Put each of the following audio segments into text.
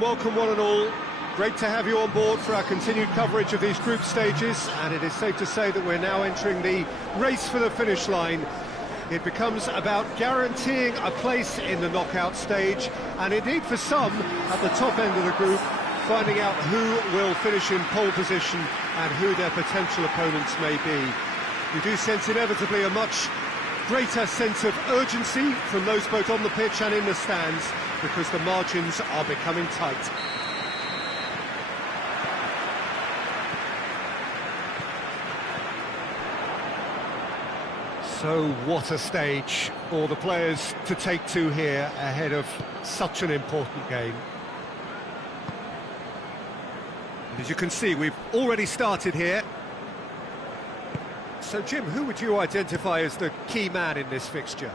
Welcome one and all. Great to have you on board for our continued coverage of these group stages, and it is safe to say that we're now entering the race for the finish line. It becomes about guaranteeing a place in the knockout stage, and indeed for some at the top end of the group, finding out who will finish in pole position and who their potential opponents may be. We do sense inevitably a much greater sense of urgency from those both on the pitch and in the stands, because the margins are becoming tight. So what a stage for the players to take to here ahead of such an important game. And as you can see, we've already started here. So Jim, who would you identify as the key man in this fixture?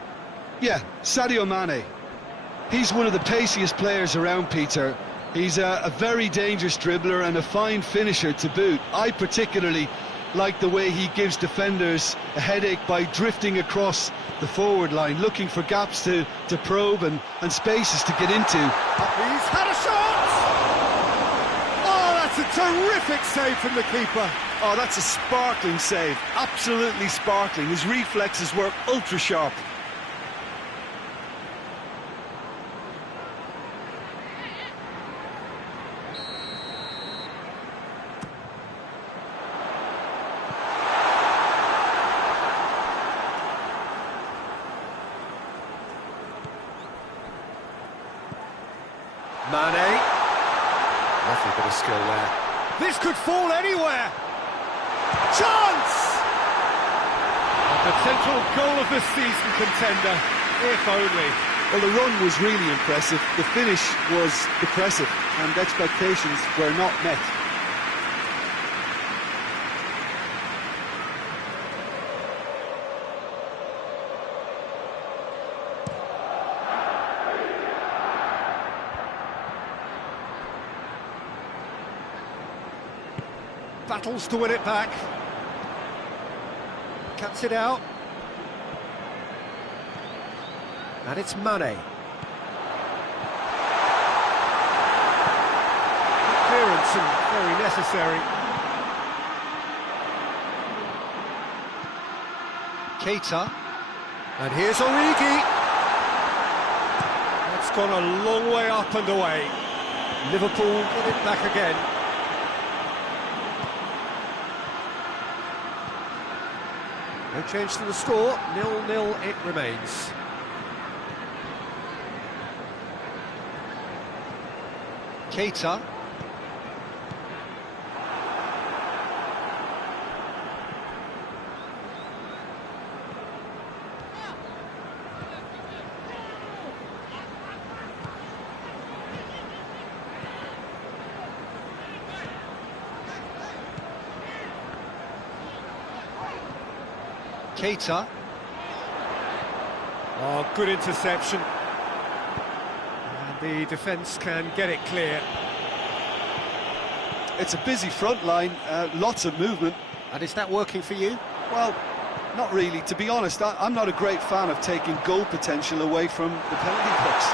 Yeah, Sadio Mane. He's one of the paciest players around, Peter. He's a very dangerous dribbler and a fine finisher to boot. I particularly like the way he gives defenders a headache by drifting across the forward line, looking for gaps to probe and spaces to get into. He's had a shot! Oh, that's a terrific save from the keeper. Oh, that's a sparkling save, absolutely sparkling. His reflexes were ultra sharp. Mane. Lovely bit of skill there. This could fall anywhere. Chance! A potential goal of the season contender, if only. Well, the run was really impressive. The finish was depressive, and expectations were not met. Battles to win it back. Cuts it out. And it's Mane. Clearance and very necessary. Keita. And here's Origi. That's gone a long way up and away. Liverpool get it back again. No change to the score, 0-0 it remains. Keita. Keita. Oh, good interception. And the defence can get it clear. It's a busy front line, lots of movement. And is that working for you? Well, not really. To be honest, I'm not a great fan of taking goal potential away from the penalty box.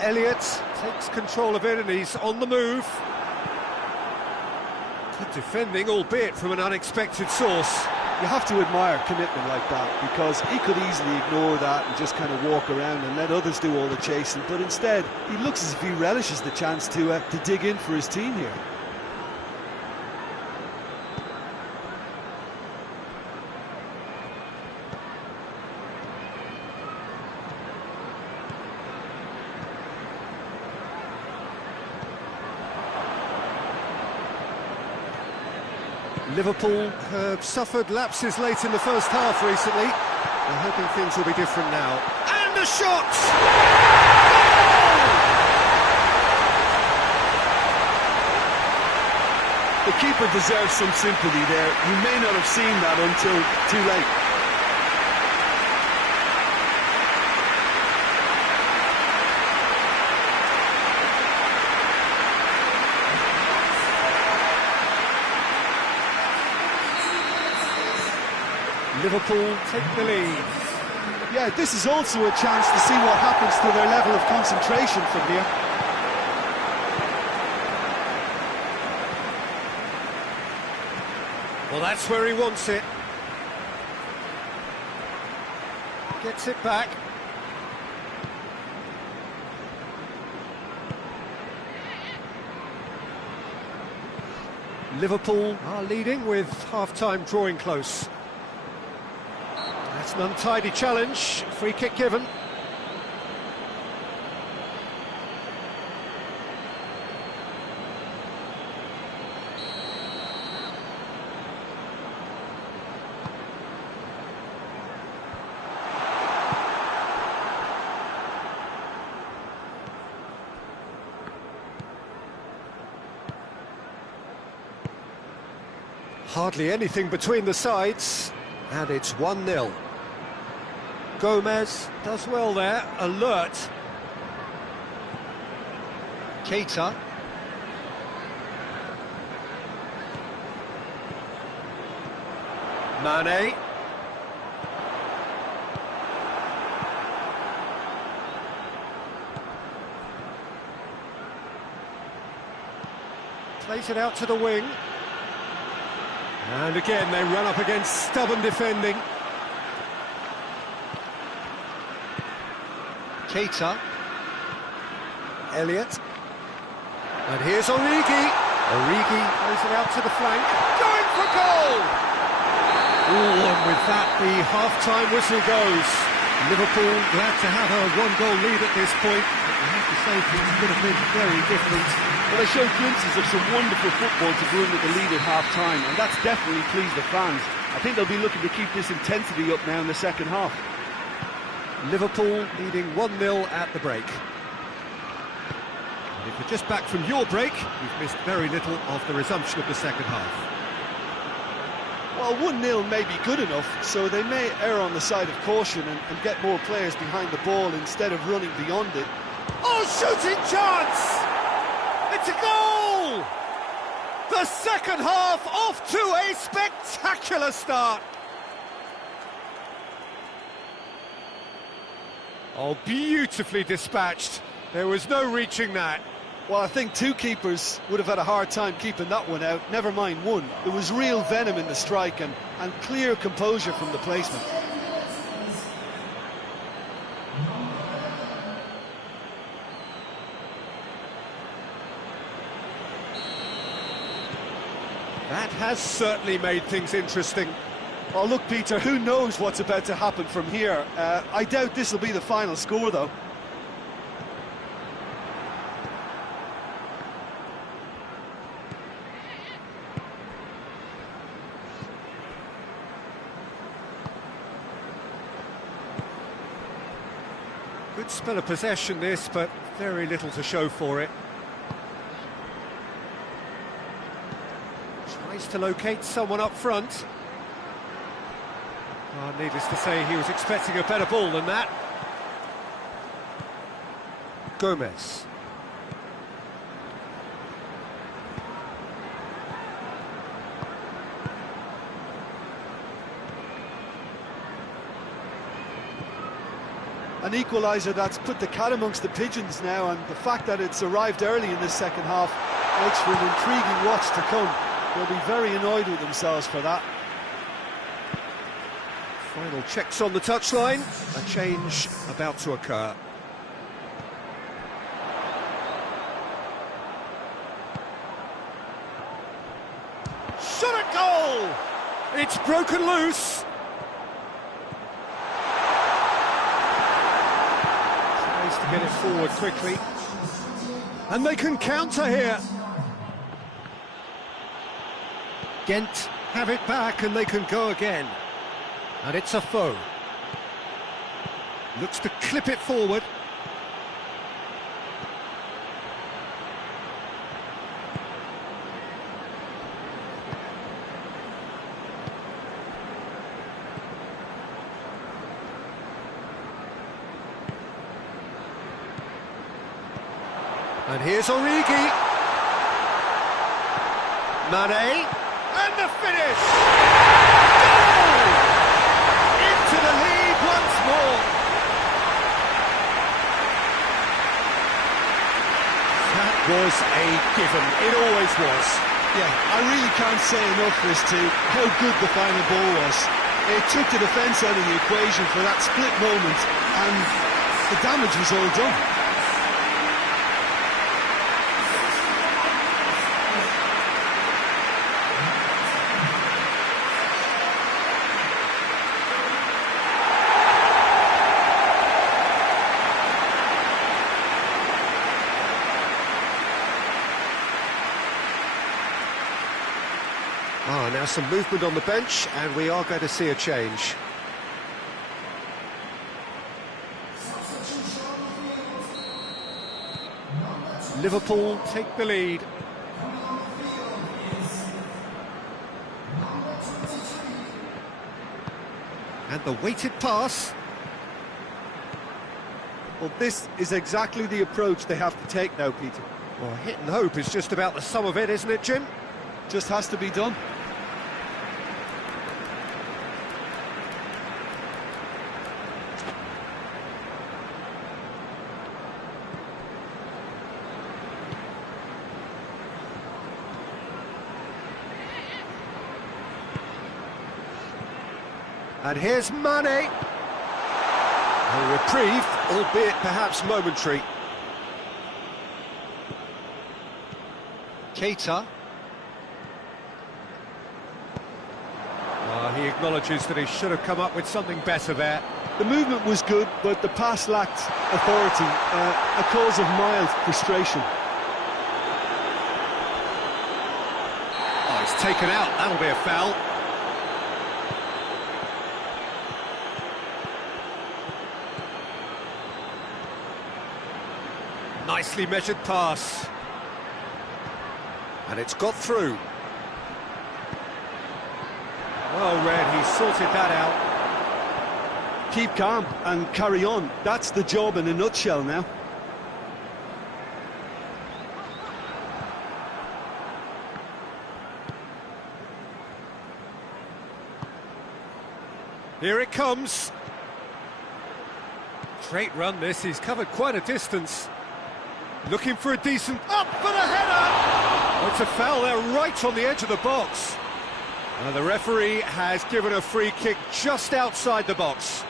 Elliott takes control of it and he's on the move. Good defending, albeit from an unexpected source. You have to admire commitment like that, because he could easily ignore that and just kind of walk around and let others do all the chasing, but instead he looks as if he relishes the chance to dig in for his team here. Liverpool have suffered lapses late in the first half recently. They're hoping things will be different now. And a shot! The keeper deserves some sympathy there. He may not have seen that until too late. Liverpool take the lead. Yeah, this is also a chance to see what happens to their level of concentration from here. Well, that's where he wants it. Gets it back. Liverpool are leading with half-time drawing close. That's an untidy challenge, free kick given. Hardly anything between the sides, and it's 1-0. Gomez does well there, alert. Keita. Mane. Plays it out to the wing. And again, they run up against stubborn defending. Keita. Elliott. And here's Origi. Origi plays it out to the flank. Going for goal! Oh, and with that, the half-time whistle goes. Liverpool glad to have a one-goal lead at this point. But I have to say, things could have been very different. Well, they showed glimpses of some wonderful football to go in with the lead at half-time, and that's definitely pleased the fans. I think they'll be looking to keep this intensity up now in the second half. Liverpool leading 1-0 at the break. And if you're just back from your break, you've missed very little of the resumption of the second half. Well, 1-0 may be good enough, so they may err on the side of caution and get more players behind the ball instead of running beyond it. Oh, shooting chance! It's a goal! The second half off to a spectacular start. Oh, beautifully dispatched. There was no reaching that. Well, I think two keepers would have had a hard time keeping that one out, never mind one. There was real venom in the strike and clear composure from the placement. That has certainly made things interesting. Oh, look, Peter, who knows what's about to happen from here? I doubt this will be the final score, though. Good spell of possession, this, but very little to show for it. Tries to locate someone up front. Oh, needless to say, he was expecting a better ball than that. Gomez. An equaliser that's put the cat amongst the pigeons now, and the fact that it's arrived early in this second half makes for an intriguing watch to come. They'll be very annoyed with themselves for that. Final checks on the touchline. A change about to occur. Shot at goal! It's broken loose. Tries to get it forward quickly. And they can counter here. Ghent have it back and they can go again. And it's a foe. Looks to clip it forward. And here's Origi. Mane. And the finish! Goal! was a given. It always was. Yeah, I really can't say enough as to how good the final ball was. It took the defence out of the equation for that split moment, and the damage was all done. Now some movement on the bench, and we are going to see a change. Liverpool take the lead. And the weighted pass. Well, this is exactly the approach they have to take now, Peter. Well, hit and hope is just about the sum of it, isn't it, Jim? Just has to be done. And here's Mane. A reprieve, albeit perhaps momentary. Keita. He acknowledges that he should have come up with something better there. The movement was good, but the pass lacked authority, a cause of mild frustration. Oh, it's taken out. That'll be a foul. Nicely measured pass. And it's got through. Well read, he sorted that out. Keep calm and carry on. That's the job in a nutshell now. Here it comes. Great run this, he's covered quite a distance. Looking for a decent... Up for the header! Oh, it's a foul there, right on the edge of the box. And the referee has given a free kick just outside the box.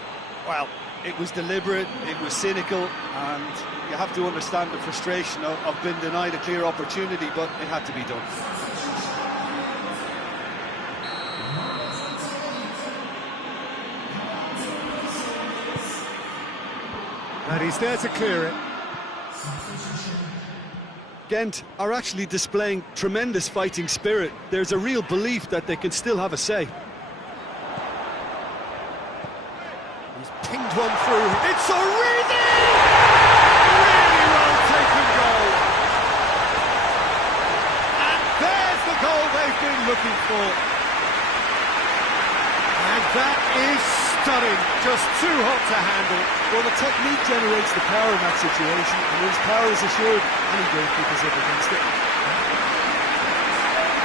Well, it was deliberate, it was cynical, and you have to understand the frustration of being denied a clear opportunity, but it had to be done. And he's there to clear it. Ghent are actually displaying tremendous fighting spirit. There's a real belief that they can still have a say. He's pinged one through. It's Origi! Really well taken goal. And there's the goal they've been looking for. And that is stunning. Just too hot to handle. Well, the technique generates the power in that situation, and his power is assured any goalkeeper's up against it.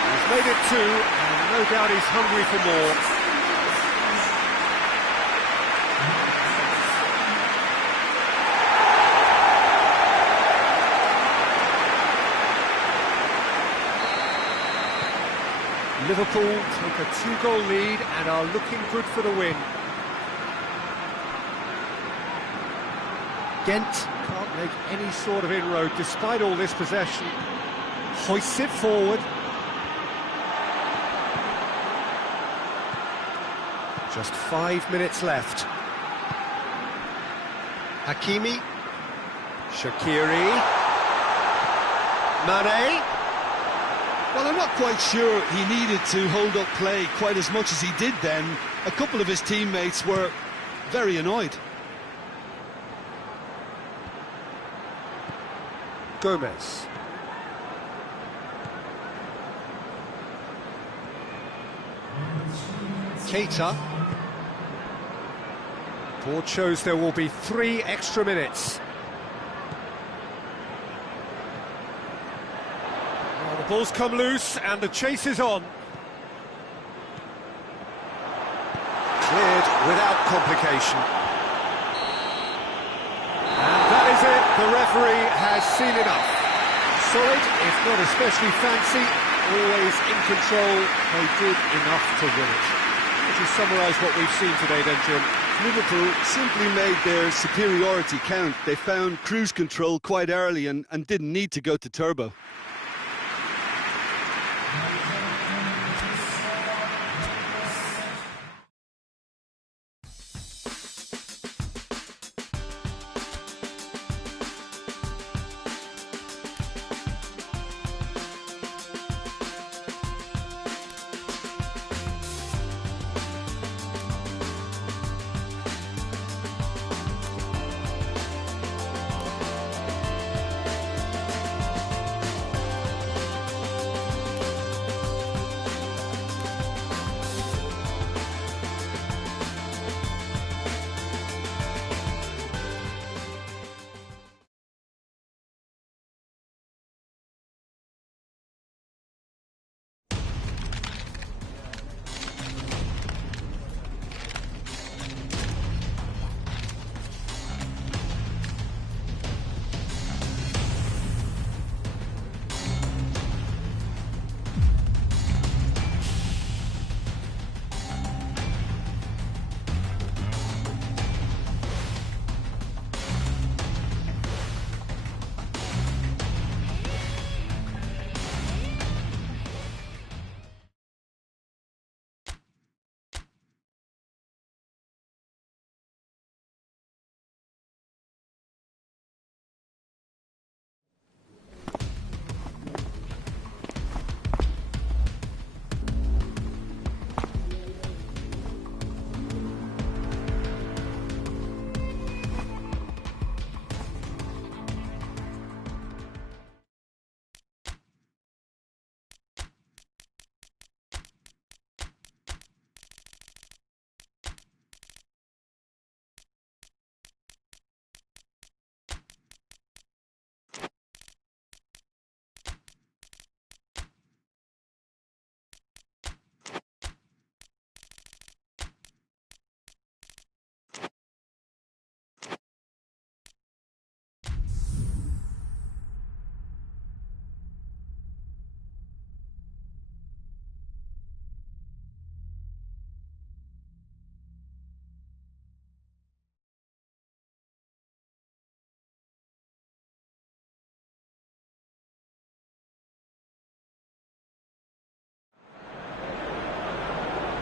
He's made it two, and no doubt he's hungry for more. Liverpool take a two-goal lead and are looking good for the win. Ghent can't make any sort of inroad despite all this possession. Hoists it forward. Just 5 minutes left. Hakimi. Shaqiri. Mane. Well, I'm not quite sure he needed to hold up play quite as much as he did then. A couple of his teammates were very annoyed. Gomez. Keita. Board shows there will be 3 extra minutes. Well, the ball's come loose and the chase is on. Cleared without complication. And that is it. The referee has seen enough. solid, if not especially fancy, always in control. They did enough to win it. Would you summarise what we've seen today then, Jim? Liverpool simply made their superiority count. They found cruise control quite early and didn't need to go to turbo.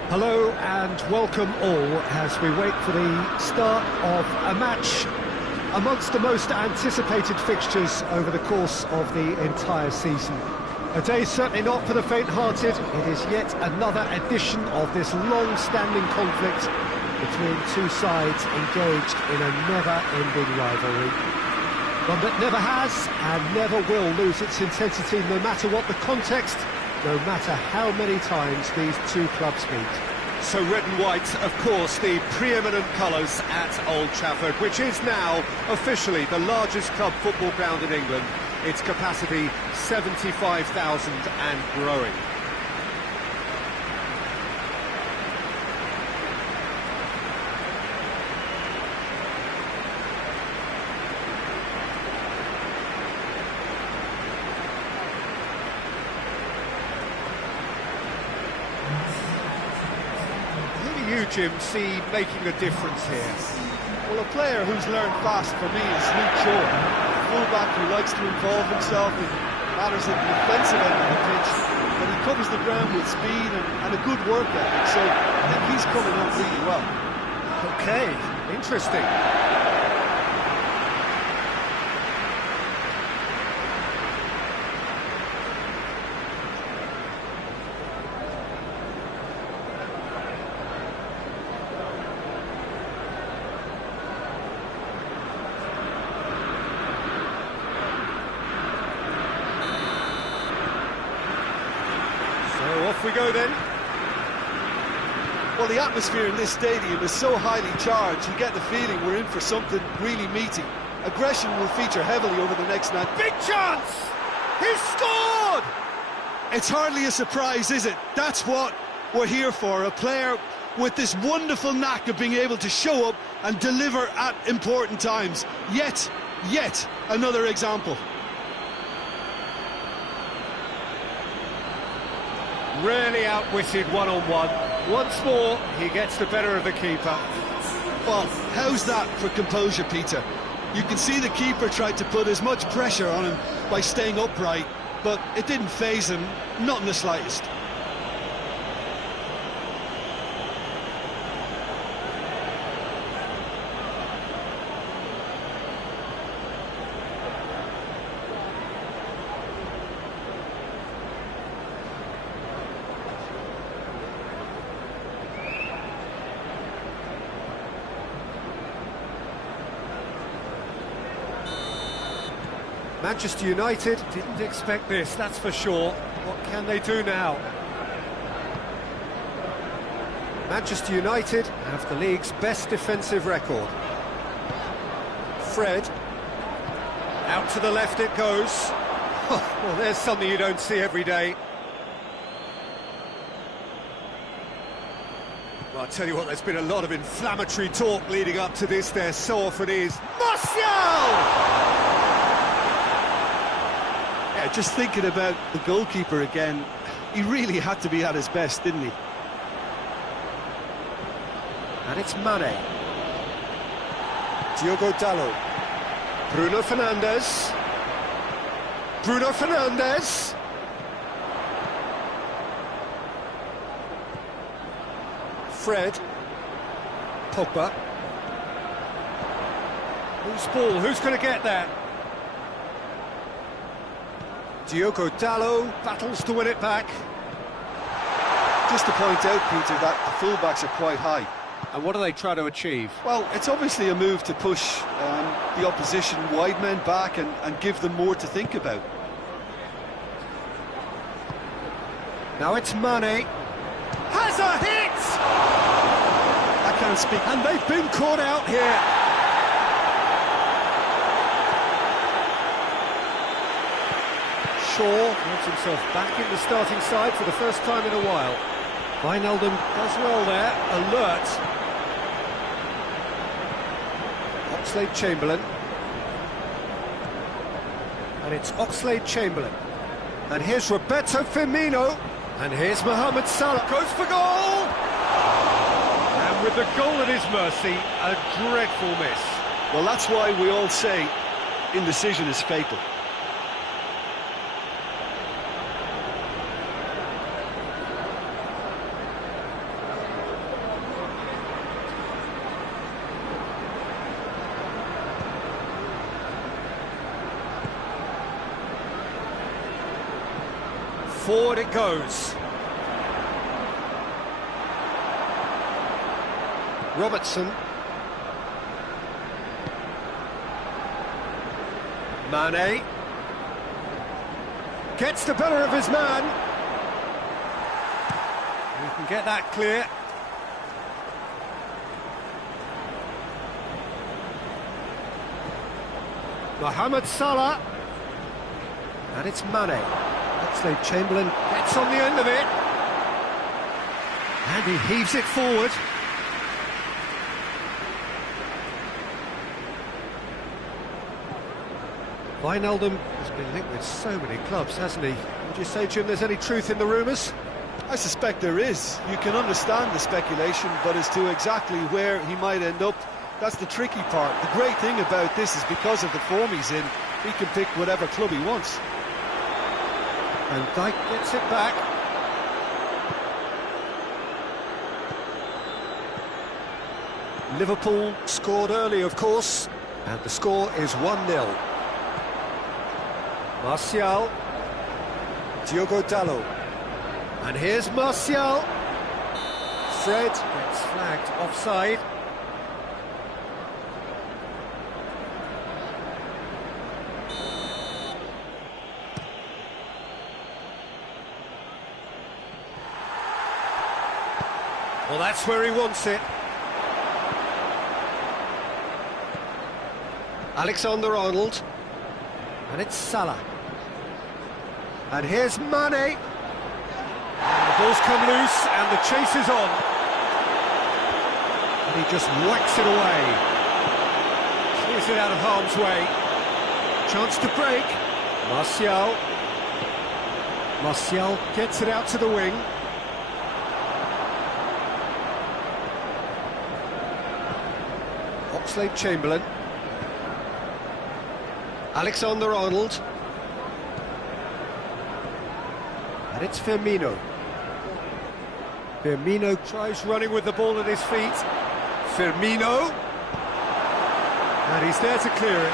Hello and welcome all as we wait for the start of a match amongst the most anticipated fixtures over the course of the entire season. A day certainly not for the faint-hearted. It is yet another edition of this long-standing conflict between two sides engaged in a never-ending rivalry. One that never has and never will lose its intensity, no matter what the context, no matter how many times these two clubs meet. So red and white, of course, the preeminent colours at Old Trafford, which is now officially the largest club football ground in England. Its capacity 75,000 and growing. Jim, see making a difference here? Well, a player who's learned fast for me is Luke Shaw, a fullback who likes to involve himself in matters at the defensive end of the pitch, but he covers the ground with speed and a good work ethic, so I think he's coming on really well. Okay, interesting. Off we go then. Well, the atmosphere in this stadium is so highly charged, you get the feeling we're in for something really meaty. Aggression will feature heavily over the next night. Big chance! He's scored! It's hardly a surprise, is it? That's what we're here for, a player with this wonderful knack of being able to show up and deliver at important times. Yet another example. Really outwitted one-on-one. Once more, he gets the better of the keeper. Well, how's that for composure, Peter? You can see the keeper tried to put as much pressure on him by staying upright, but it didn't faze him, not in the slightest. Manchester United didn't expect this, that's for sure. What can they do now? Manchester United have the league's best defensive record. Fred. Out to the left it goes. Well, there's something you don't see every day. Well, I'll tell you what, there's been a lot of inflammatory talk leading up to this. There so often is. Martial! Yeah, just thinking about the goalkeeper again, he really had to be at his best, didn't he? And it's Mane. Diogo Dalot. Bruno Fernandes. Bruno Fernandes. Fred. Pogba. Who's ball? Who's going to get that? Diogo Dalot battles to win it back. Just to point out, Peter, that the fullbacks are quite high. And what do they try to achieve? Well, it's obviously a move to push the opposition wide men back and give them more to think about. Now it's Mane. Has a hit! I can't speak. And they've been caught out here. Shaw finds himself back in the starting side for the first time in a while. Wijnaldum does well there, alert. Oxlade-Chamberlain. And it's Oxlade-Chamberlain. And here's Roberto Firmino. And here's Mohamed Salah. Goes for goal! And with the goal at his mercy, a dreadful miss. Well, that's why we all say indecision is fatal. Forward it goes. Robertson. Mane. Gets the better of his man. You can get that clear. Mohamed Salah. And it's Mane. Oxlade-Chamberlain gets on the end of it. And he heaves it forward. Wijnaldum has been linked with so many clubs, hasn't he? Would you say, Jim, there's any truth in the rumours? I suspect there is. You can understand the speculation, but as to exactly where he might end up, that's the tricky part. The great thing about this is because of the form he's in, he can pick whatever club he wants. And Dijk gets it back. Liverpool scored early, of course, and the score is 1-0. Martial. Diogo Dalot. And here's Martial. Fred gets flagged offside. Well, that's where he wants it. Alexander-Arnold. And it's Salah. And here's Mane. And the ball's come loose and the chase is on. And he just whacks it away. Clears it out of harm's way. Chance to break. Martial. Martial gets it out to the wing. Oxlade-Chamberlain. Alexander-Arnold. And it's Firmino. Firmino tries running with the ball at his feet. Firmino. And he's there to clear it.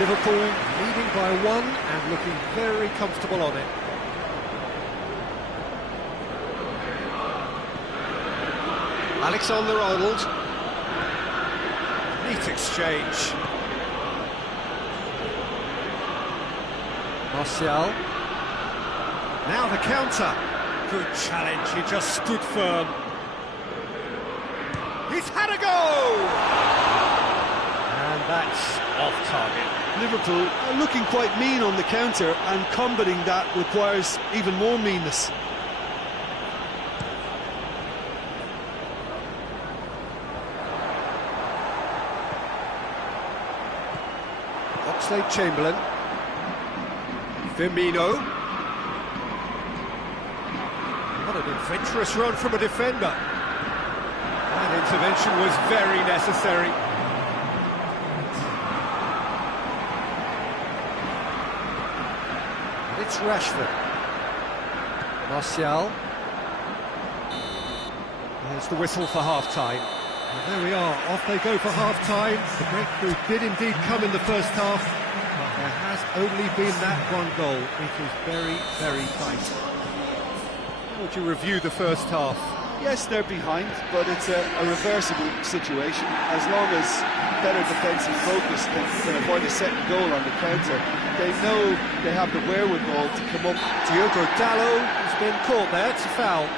Liverpool leading by one and looking very comfortable on it. Alexander-Arnold. Neat exchange. Martial. Now the counter. Good challenge, he just stood firm. He's had a go! And that's off target. Liverpool are looking quite mean on the counter, and combating that requires even more meanness. Oxlade-Chamberlain. Firmino. What an adventurous run from a defender. That intervention was very necessary. And it's Rashford. Martial. There's the whistle for half-time. And there we are, off they go for half-time. The breakthrough did indeed come in the first half, but there has only been that one goal. It is very, very tight. How would you review the first half? Yes, they're behind, but it's a reversible situation. As long as better defensive focus can avoid a second goal on the counter, they know they have the wherewithal to come up. Diogo Dalot has been caught there, it's a foul.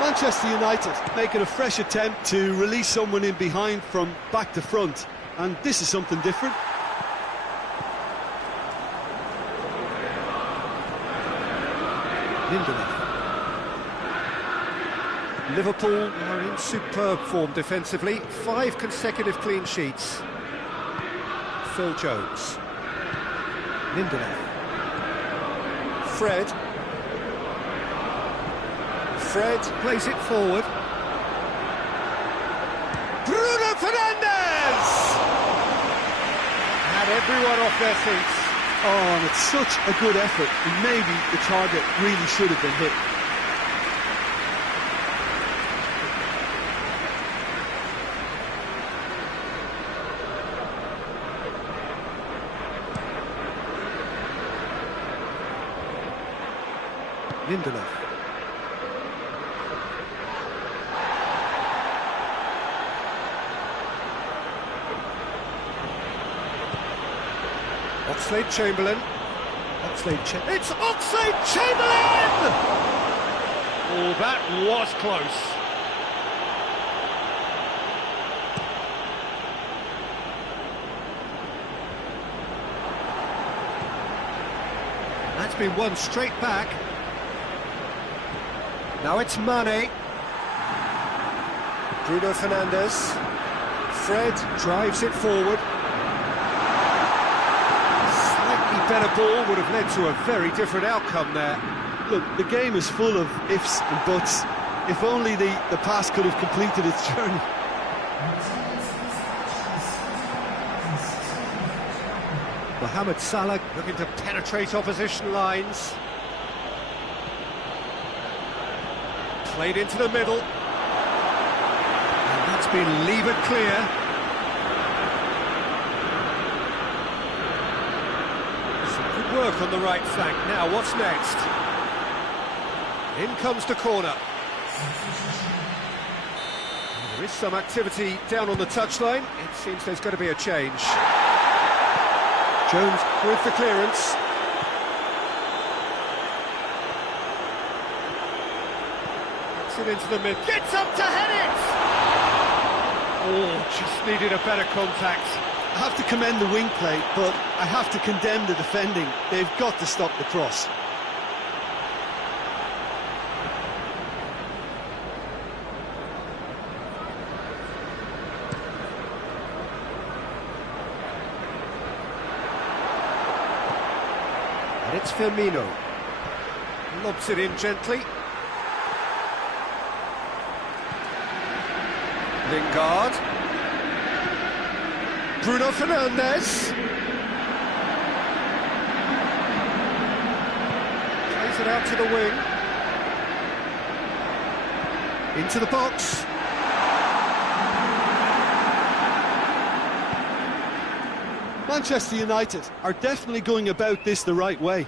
Manchester United making a fresh attempt to release someone in behind from back to front, and this is something different. Lindelof. Liverpool are in superb form defensively, 5 consecutive clean sheets. Phil Jones. Lindelof. Fred plays it forward. Bruno Fernandes! Had everyone off their seats. Oh, and it's such a good effort, and maybe the target really should have been hit. Lindelof. Oxlade-Chamberlain. It's Oxlade-Chamberlain! Oh, that was close. That's been won straight back. Now it's Mane. Bruno Fernandes. Fred drives it forward. Better ball would have led to a very different outcome there. Look, the game is full of ifs and buts. If only the pass could have completed its journey. Mohamed Salah looking to penetrate opposition lines. Played into the middle. And that's been levered clear. Work on the right flank. Now, what's next? In comes the corner. There is some activity down on the touchline. It seems there's going to be a change. Jones with the clearance. Gets it into the mid. Gets up to head it! Oh, just needed a better contact. I have to commend the wing play, but I have to condemn the defending. They've got to stop the cross. It's Firmino. Lobs it in gently. Lingard. Bruno Fernandes. Plays it out to the wing. Into the box. Manchester United are definitely going about this the right way.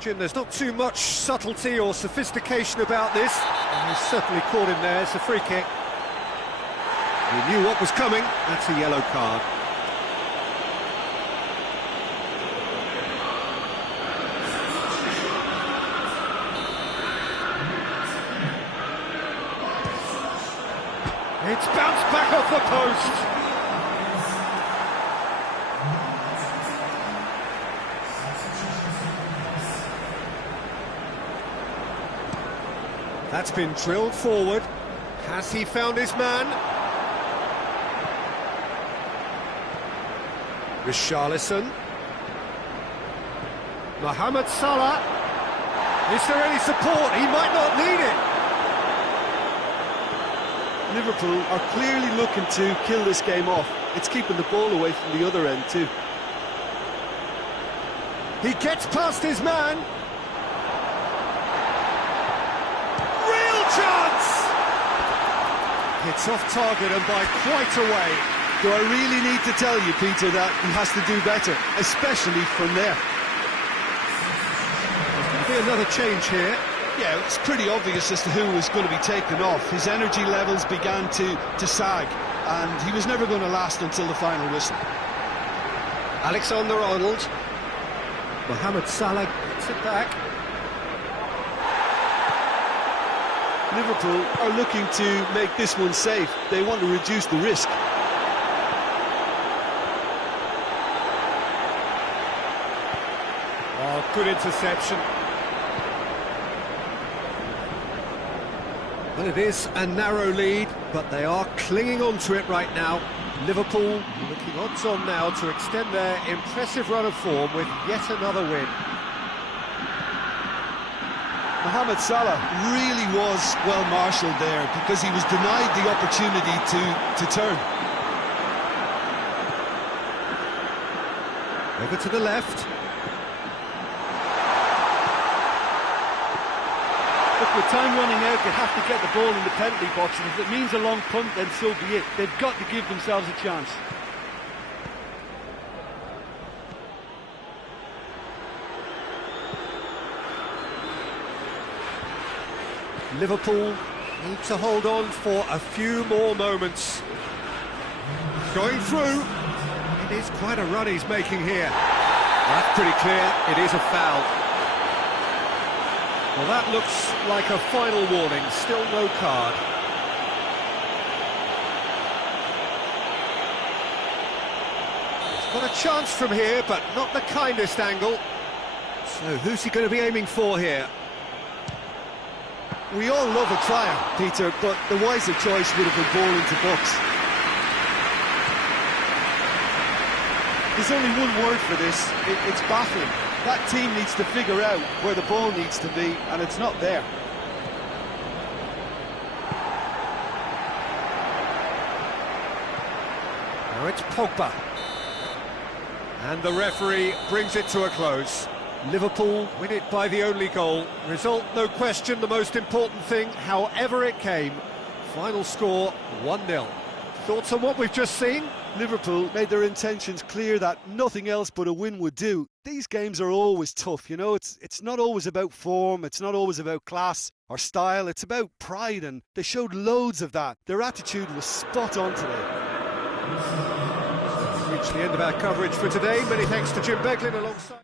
Jim, there's not too much subtlety or sophistication about this. And he's certainly caught him there. It's a free kick. He knew what was coming. That's a yellow card. It's bounced back off the post. That's been drilled forward. Has he found his man? Richarlison. Mohamed Salah. Is there any support? He might not need it. Liverpool are clearly looking to kill this game off. It's keeping the ball away from the other end too. He gets past his man. Chance! It's off target and by quite a way. Do I really need to tell you, Peter, that he has to do better, especially from there? There's going to be another change here. Yeah, it's pretty obvious as to who was going to be taken off. His energy levels began to sag, and he was never going to last until the final whistle. Alexander-Arnold. Mohamed Salah gets it back. Liverpool are looking to make this one safe. They want to reduce the risk. Oh, good interception. Well, it is a narrow lead, but they are clinging on to it right now. Liverpool looking odds-on now to extend their impressive run of form with yet another win. Mohamed Salah really was well marshalled there because he was denied the opportunity to turn. Over to the left. Look, with time running out, they have to get the ball in the penalty box, and if it means a long punt, then so be it. They've got to give themselves a chance. Liverpool need to hold on for a few more moments. Going through. It is quite a run he's making here. That's pretty clear. It is a foul. Well, that looks like a final warning. Still no card. He's got a chance from here, but not the kindest angle. So who's he going to be aiming for here? We all love a trier, Peter, but the wiser choice would have been ball into box. There's only one word for this, it's baffling. That team needs to figure out where the ball needs to be, and it's not there. Now it's Pogba. And the referee brings it to a close. Liverpool win it by the only goal. Result, no question, the most important thing, however it came. Final score, 1-0. Thoughts on what we've just seen? Liverpool made their intentions clear that nothing else but a win would do. These games are always tough, you know, it's not always about form, it's not always about class or style, it's about pride, and they showed loads of that. Their attitude was spot on today. Reached the end of our coverage for today. Many thanks to Jim Beglin alongside...